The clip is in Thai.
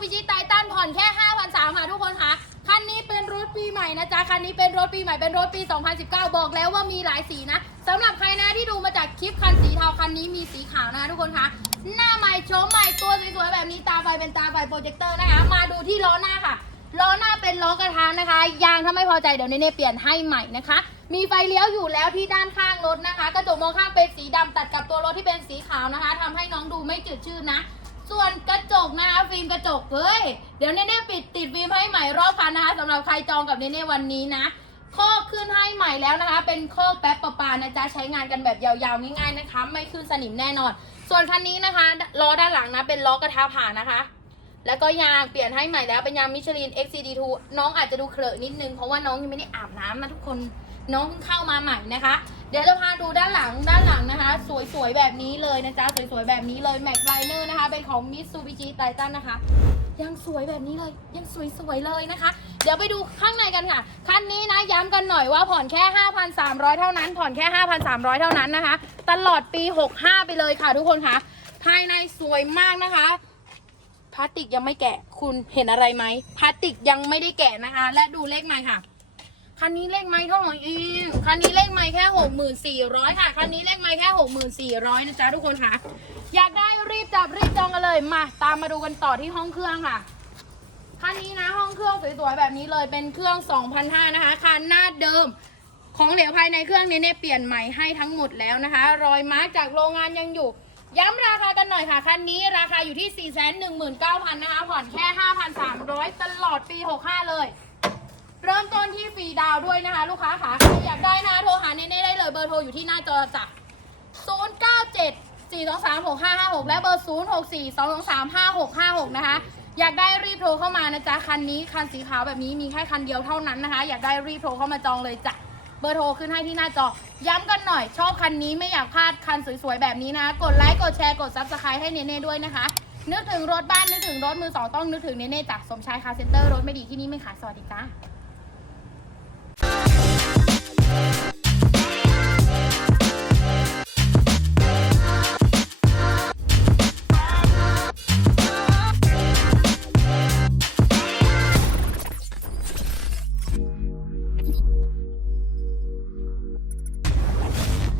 บิชิไททันผ่อนแค่ 5,300ค่ะทุกคนค่ะ คันนี้เป็นรถปีใหม่นะจ๊ะ คันนี้เป็นรถปีใหม่ เป็นรถปี 2019 บอกแล้วว่ามีหลายสีนะสำหรับใครนะที่ดูมาจากคลิปคันสีเทาคันนี้มีสีขาวนะทุกคนค่ะหน้าใหม่โฉมใหม่ตัวสวยๆแบบนี้ตาไฟเป็นตาไฟโปรเจคเตอร์นะคะ มาดูที่ล้อหน้าค่ะล้อหน้าเป็นล้อกระทะนะคะ ยางถ้าไม่พอใจเดี๋ยวเนเน่เปลี่ยนให้ใหม่นะคะ มีไฟเลี้ยวอยู่แล้วที่ด้านข้างรถนะคะ กระจกมองข้างเป็นสีดำตัดกับตัวรถที่เป็นสีขาวนะคะทำให้น้องดูไม่จืดชืดนะ ส่วนกระจกนะคะฟิล์มกระจกเฮ้ย เดี๋ยวเนเน่ปิดติดฟิล์มให้ใหม่รอบคันนะคะสำหรับใครจองกับเนเน่วันนี้นะข้อขึ้นให้ใหม่แล้วนะคะ เป็นข้อแป๊บประปานะจ๊ะใช้งานกันแบบยาวๆง่ายๆนะคะ ไม่ขึ้นสนิมแน่นอน ส่วนคันนี้นะคะล้อด้านหลังนะเป็นล้อกระทะผ่านนะคะ แล้วก็ยางเปลี่ยนให้ใหม่แล้วเป็นยางมิชลิน XCD2 น้องอาจจะดูเคลอะนิดนึงเพราะว่าน้องยังไม่ได้อาบน้ำนะทุกคน น้องเพิ่งเข้ามาใหม่นะคะ เดี๋ยวจะพาดูด้านหลังด้านหลังนะคะ สวยๆแบบนี้เลยนะจ๊ะสวยๆแบบนี้เลยแม็กไ i เนอร์นะคะ เป็นของ Mitsubishi Titan นะคะ ยังสวยแบบนี้เลยยังสวยๆเลยนะคะ เดี๋ยวไปดูข้างในกันค่ะ คันนี้นะย้ำกันหน่อยว่าผ่อนแค่ 5,300 เท่านั้น ผ่อนแค่ 5,300 เท่านั้นนะคะ ตลอดปี 65 ไปเลยค่ะทุกคนค่ะ ภายในสวยมากนะคะพลาสติกยังไม่แกะ คุณเห็นอะไรไหมพลาสติกยังไม่ได้แกะนะคะ และดูเลขไม้ค่ะ คันนี้เลขไม้เท่าไหร่เองคันนี้เลขไม้แค่หกหมื่นสี่ร้อยค่ะ คันนี้เลขไม้แค่หกหมื่นสี่ร้อยนะจ๊ะทุกคนค่ะ อยากได้รีบจับรีบจองกันเลย มา ตามมาดูกันต่อที่ห้องเครื่องค่ะ คันนี้นะห้องเครื่องสวยๆแบบนี้เลย เป็นเครื่อง2,500นะคะ คันหน้าเดิม ของเหลวภายในเครื่องนี้เนี่ยเปลี่ยนใหม่ให้ทั้งหมดแล้วนะคะ รอยมาร์กจากโรงงานยังอยู่ย้ำราคากันหน่อยค่ะ คันนี้ราคาอยู่ที่ 419,000 นะคะ ผ่อนแค่ 5,300 ตลอดปี 65 เลยเริ่มต้น ที่ฟรีดาวด้วยนะคะ ลูกค้าค่ะใครอยากได้นะโทรหาเน่ๆได้เลยเบอร์โทรอยู่ที่หน้าจอจ้ะ097 423 6556 และเบอร์ 064 223 5656 นะคะ อยากได้รีบโทรเข้ามานะจ๊ะ คันนี้คันสีขาวแบบนี้มีแค่คันเดียวเท่านั้นนะคะ อยากได้รีบโทรเข้ามาจองเลยจ้ะ เบอร์โทรขึ้นให้ที่หน้าจอ ย้ำกันหน่อย ชอบคันนี้ไม่อยากพลาดคันสวยๆแบบนี้นะ กดไลค์ กดแชร์ กดซับสไครต์ให้เนเน่ด้วยนะคะ นึกถึงรถบ้าน นึกถึงรถมือสองต้องนึกถึงเนเน่จากสมชายคาร์เซ็นเตอร์รถไม่ดีที่นี่ไม่ขายสวัสดีจ้า